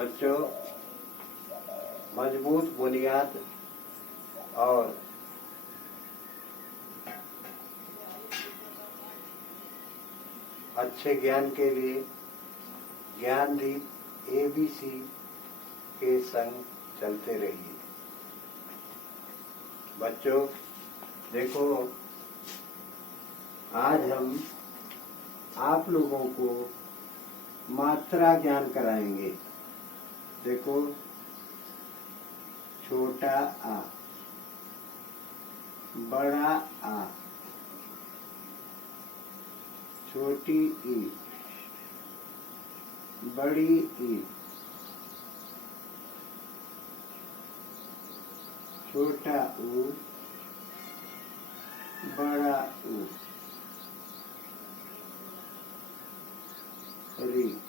बच्चों, मजबूत बुनियाद और अच्छे ज्ञान के लिए ज्ञानदीप ABC के संग चलते रहिए। बच्चों देखो, आज हम आप लोगों को मात्रा ज्ञान कराएंगे। देखो, छोटा आ, बड़ा आ, छोटी ई, बड़ी ई, छोटा ऊ, बड़ा ऊ, री।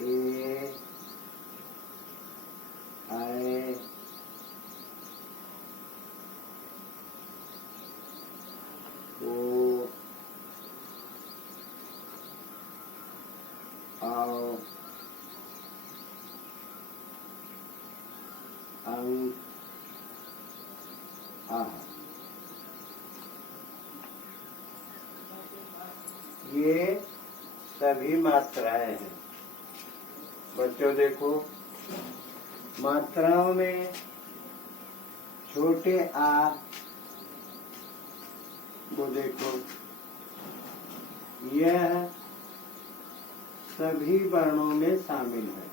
ए, आए, ओ, आओ, अंग, आह। ये सभी मात्राएं हैं। बच्चों देखो, मात्राओं में छोटे आ को देखो, यह सभी वर्णों में शामिल है।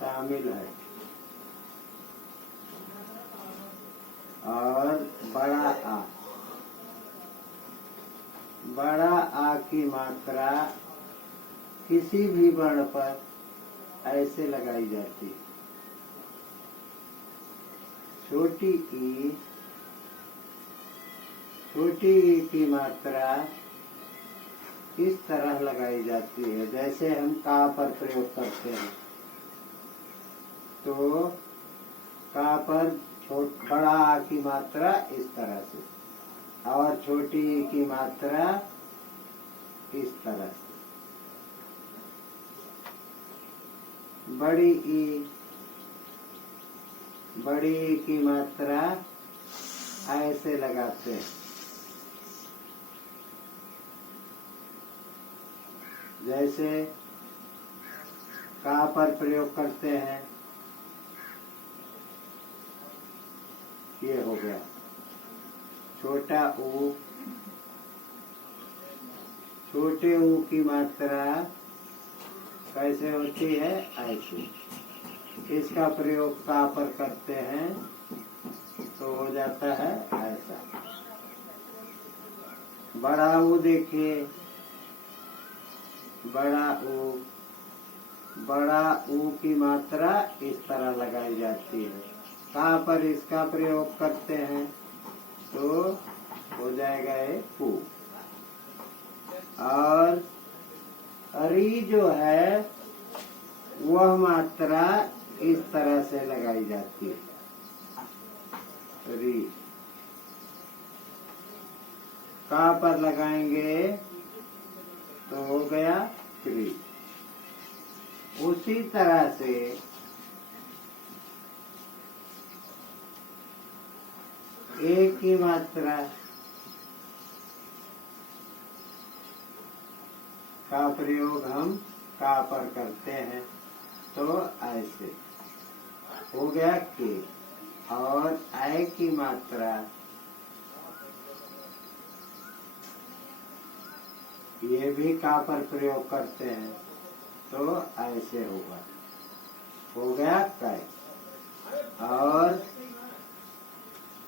शामिल है। और बड़ा आ की मात्रा किसी भी वर्ण पर ऐसे लगाई जाती है। छोटी ई की मात्रा इस तरह लगाई जाती है, जैसे हम का पर प्रयोग करते हैं। तो का पर बड़ा आ की मात्रा इस तरह से, और छोटी ई की मात्रा इस तरह से। बड़ी ई की मात्रा ऐसे लगाते हैं, जैसे का पर प्रयोग करते हैं। ये हो गया। छोटा ऊ, छोटे ऊ की मात्रा कैसे होती है? ऐसे। इसका प्रयोग का पर करते हैं तो हो जाता है ऐसा। बड़ा ऊ देखिए, बड़ा ऊ की मात्रा इस तरह लगाई जाती है। का पर इसका प्रयोग करते हैं तो हो जाएगा एक पू। और री जो है वह मात्रा इस तरह से लगाई जाती है। री का पर लगाएंगे तो हो गया क्री। उसी तरह से ए की मात्रा का प्रयोग हम का पर करते हैं तो ऐसे हो गया के। और ऐ की मात्रा ये भी का पर प्रयोग करते हैं तो ऐसे होगा, हो गया कै। और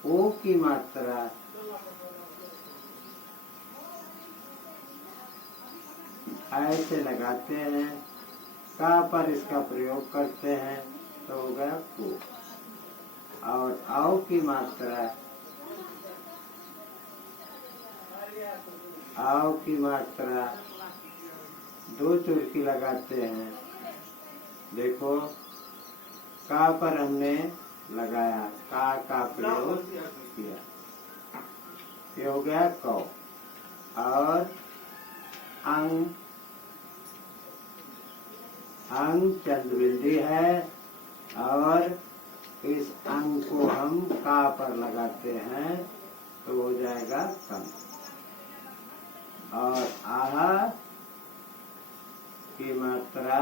ओ की मात्रा ऐसे लगाते हैं, का पर इसका प्रयोग करते हैं तो हो गया को। और आओ की मात्रा आओ की मात्रा 2 चुटकी लगाते हैं। देखो का पर हमने लगाया, का प्रयोग किया, ये हो गया कौ। और अंग, अंग चंद्रबिंदी है और इस अंग को हम का पर लगाते हैं तो हो जाएगा कम। और आह की मात्रा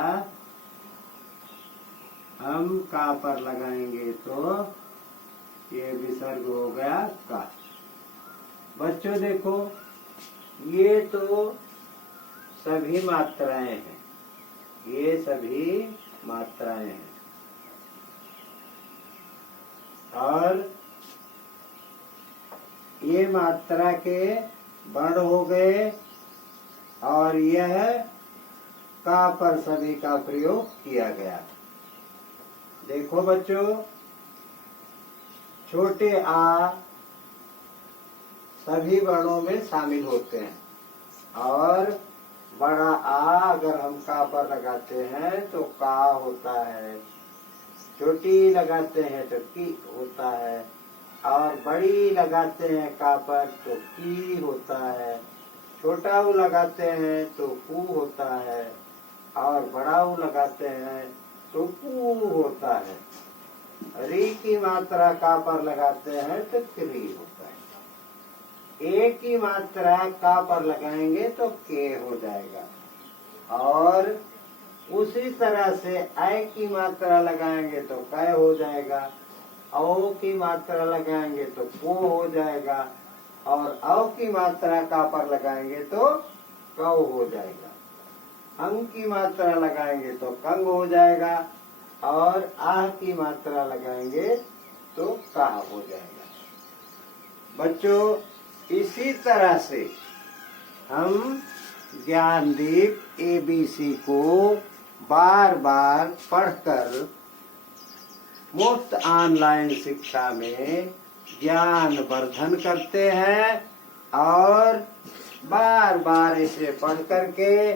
हम का पर लगाएंगे तो ये विसर्ग हो गया का। बच्चों देखो ये तो सभी मात्राएं हैं, ये सभी मात्राएं हैं। और ये मात्रा के वर्ण हो गए और यह का पर सभी का प्रयोग किया गया। देखो बच्चों छोटे आ सभी वर्णों में शामिल होते हैं और बड़ा आ अगर हम का पर लगाते हैं तो का होता है, छोटी लगाते हैं तो की होता है और बड़ी लगाते हैं का पर तो की होता है, छोटा ऊ लगाते हैं तो कू होता है और बड़ा ऊ लगाते हैं तो कू होता है। री की मात्रा का पर लगाते हैं तो क्री होता है। ए की मात्रा का पर लगाएंगे तो के हो जाएगा और उसी तरह से ऐ की मात्रा लगाएंगे तो कै हो जाएगा, औ की मात्रा लगाएंगे तो को हो जाएगा और औ की मात्रा का पर लगाएंगे तो कौ हो जाएगा। अंग की मात्रा लगाएंगे तो कंग हो जाएगा और आह की मात्रा लगाएंगे तो काह हो जाएगा। बच्चों इसी तरह से हम ज्ञानदीप ABC को बार बार पढ़कर मुफ्त ऑनलाइन शिक्षा में ज्ञान वर्धन करते हैं और बार बार इसे पढ़ करके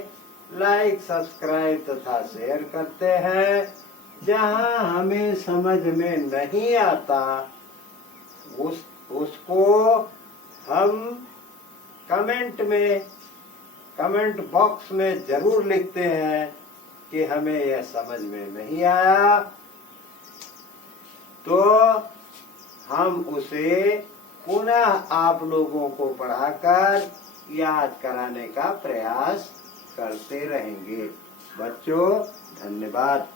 लाइक, सब्सक्राइब तथा शेयर करते हैं। जहां हमें समझ में नहीं आता उसको हम कमेंट बॉक्स में जरूर लिखते हैं कि हमें यह समझ में नहीं आया, तो हम उसे पुनः आप लोगों को पढ़ाकर याद कराने का प्रयास करते रहेंगे। बच्चों धन्यवाद।